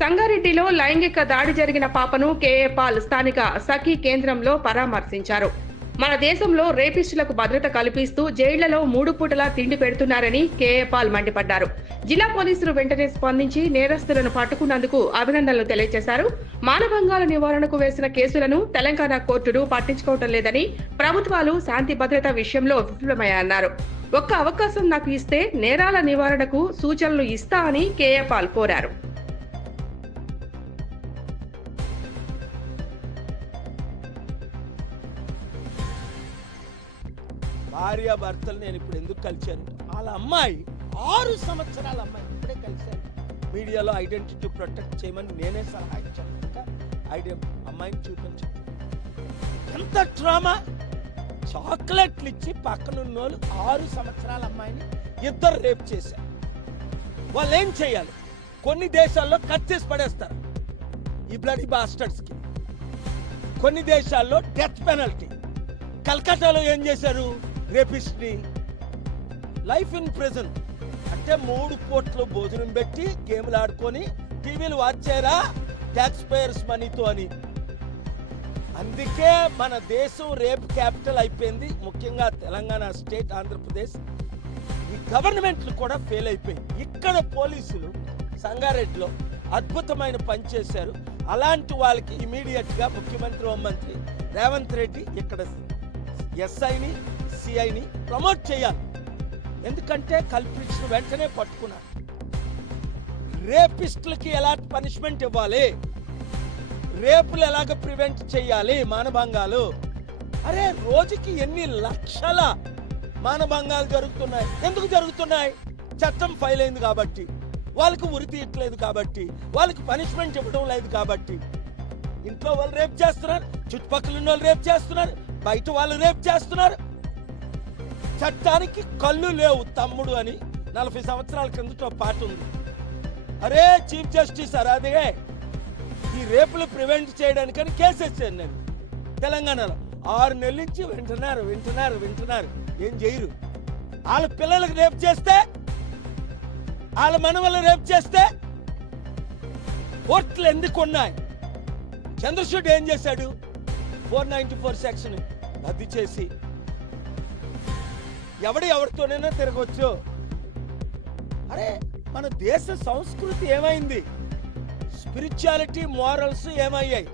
సంగారెడ్డిలో లైంగిక దాడి జరిగిన పాపను కేఏ పాల్ స్థానిక సఖీ కేంద్రంలో పరామర్శించారు. మన దేశంలో రేపిస్టులకు భద్రత కల్పిస్తూ జైళ్లలో 3 పూటలా తిండి పెడుతున్నారని కేఏ పాల్ మండిపడ్డారు. జిల్లా పోలీసులు వెంటనే స్పందించి నేరస్తులను పట్టుకున్నందుకు అభినందనలు తెలియజేశారు. మానభంగాల నివారణకు వేసిన కేసులను తెలంగాణ కోర్టులు పట్టించుకోవటం లేదని, ప్రభుత్వాలు శాంతి భద్రత విషయంలో విఫలమయ్యారన్నారు. ఒక్క అవకాశం నాకు ఇస్తే నేరాల నివారణకు సూచనలు ఇస్తా అని కేఏ పాల్ కోరారు. భార్యాభర్తలు నేను ఇప్పుడు ఎందుకు కలిశాను, వాళ్ళ అమ్మాయి 6 సంవత్సరాల అమ్మాయి ఇప్పుడే కలిశాను. మీడియాలో ఐడెంటిటీ ప్రొటెక్ట్ చేయమని నేనే సలహా ఇచ్చాను. అమ్మాయిని చూపించాను. ఎంత ట్రామా! చాక్లెట్లు ఇచ్చి పక్కనున్న వాళ్ళు 6 సంవత్సరాల అమ్మాయిని ఇద్దరు రేప్ చేశారు. వాళ్ళు ఏం చేయాలి? కొన్ని దేశాల్లో కత్తేసి పడేస్తారు ఈ బ్లడీ బాస్టర్స్కి. కొన్ని దేశాల్లో డెత్ పెనల్టీ. కల్కట్టాలో ఏం చేశారు? రేపిస్ట్ని లైఫ్ ఇన్ ప్రిజన్. అంటే 3 పూట్లు భోజనం పెట్టి గేమ్లు ఆడుకొని టీవీలు వాచారా ట్యాక్స్ పేయర్స్ మనీతో అని. అందుకే మన దేశం రేప్ క్యాపిటల్ అయిపోయింది. ముఖ్యంగా తెలంగాణ స్టేట్, ఆంధ్రప్రదేశ్, ఈ గవర్నమెంట్లు కూడా ఫెయిల్ అయిపోయి. ఇక్కడ పోలీసులు సంగారెడ్డిలో అద్భుతమైన పని చేశారు. అలాంటి వాళ్ళకి ఇమీడియట్గా ముఖ్యమంత్రి, హోంమంత్రి రేవంత్ రెడ్డి ఇక్కడ ఎస్ఐని, సిఐని ప్రమోట్ చేయాలి. ఎందుకంటే కల్ప్రిట్స్ వెంటనే పట్టుకున్నారు. రేపిస్టులకి ఎలాంటి పనిష్మెంట్ ఇవ్వాలి, రేపులు ఎలాగ ప్రివెంట్ చేయాలి, మానభంగాలు. అరే రోజుకి ఎన్ని లక్షల మానభంగాలు జరుగుతున్నాయి. ఎందుకు జరుగుతున్నాయి? చట్టం ఫైల్ అయింది కాబట్టి, వాళ్ళకి ఉరి తీయట్లేదు కాబట్టి, వాళ్ళకి పనిష్మెంట్ ఇవ్వడం లేదు కాబట్టి. ఇంట్లో వాళ్ళు రేప్ చేస్తున్నారు, చుట్టుపక్కల ఉన్న వాళ్ళు రేప్ చేస్తున్నారు, బయట వాళ్ళు రేప్ చేస్తున్నారు. చట్టానికి కళ్ళు లేవు తమ్ముడు అని 40 సంవత్సరాల కిందట పాట ఉంది. అరే చీఫ్ జస్టిస్ అదే ఈ రేపులు ప్రివెంట్ చేయడానికని కేసు వేసాను నేను తెలంగాణలో. 6 నెలల నుంచి వింటున్నారు. ఏం చేయరు. వాళ్ళ పిల్లలకు రేప్ చేస్తే, వాళ్ళ మనవలు రేప్ చేస్తే కోర్టులు ఎందుకు ఉన్నాయి? చంద్రశూడ్ ఏం చేశాడు? 494 సెక్షన్ రద్దు చేసి ఎవరితోనైనా తిరగవచ్చు. అరే మన దేశ సంస్కృతి ఏమైంది? స్పిరిచువాలిటీ, మోరల్స్ ఏమయ్యాయి?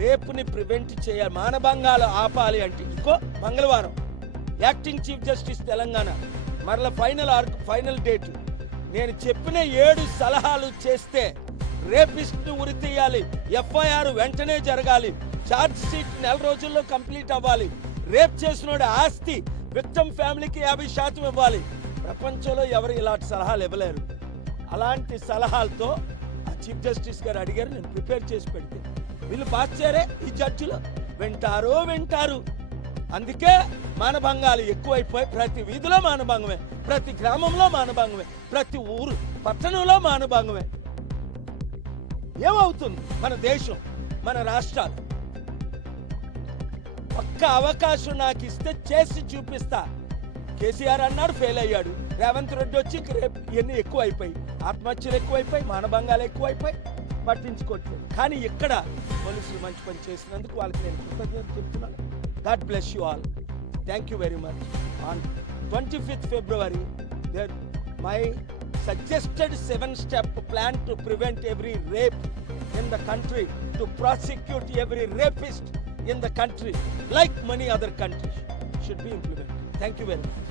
రేపుని ప్రివెంట్ చేయాలి, మానభంగాలు ఆపాలి అంటే ఇంకో మంగళవారం యాక్టింగ్ చీఫ్ జస్టిస్ తెలంగాణ మరలా ఫైనల్ డేట్. నేను చెప్పిన 7 సలహాలు చేస్తే రేపిస్ట్ ఉరి తీయాలి, ఎఫ్ఐఆర్ వెంటనే జరగాలి, ఛార్జ్ షీట్ 4 రోజుల్లో కంప్లీట్ అవ్వాలి, రేప్ చేసినోడి ఆస్తి విక్టిమ్ ఫ్యామిలీకి 50% ఇవ్వాలి. ప్రపంచంలో ఎవరు ఇలాంటి సలహాలు ఇవ్వలేరు. అలాంటి సలహాలతో ఆ చీఫ్ జస్టిస్ గారు అడిగారు, నేను ప్రిపేర్ చేసి పెడితే వీళ్ళు పాస్ చేయరే. ఈ జడ్జిలు వింటారు. అందుకే మానభంగాలు ఎక్కువైపోయి ప్రతి వీధిలో మానభంగమే, ప్రతి గ్రామంలో మానభంగమే, ప్రతి ఊరు పట్టణంలో మానభంగమే. ఏమవుతుంది మన దేశం, మన రాష్ట్రాలు? ఒక్క అవకాశం నాకు ఇస్తే చేసి చూపిస్తా. కేసీఆర్ అన్నాడు, ఫెయిల్ అయ్యాడు. రేవంత్ రెడ్డి వచ్చి ఇవన్నీ ఎక్కువైపోయి, ఆత్మహత్యలు ఎక్కువైపోయి, మానభంగాలు ఎక్కువైపోయి, పట్టించుకోవట్లేదు. కానీ ఇక్కడ పోలీసులు మంచి పని చేసినందుకు వాళ్ళకి నేను కృతజ్ఞతలు చెప్తున్నాను. God bless you all. Thank you very much. On 25th February my suggested 7-step plan to prevent every rape in the country, to prosecute every rapist in the country like many other countries should be implemented. Thank you very much.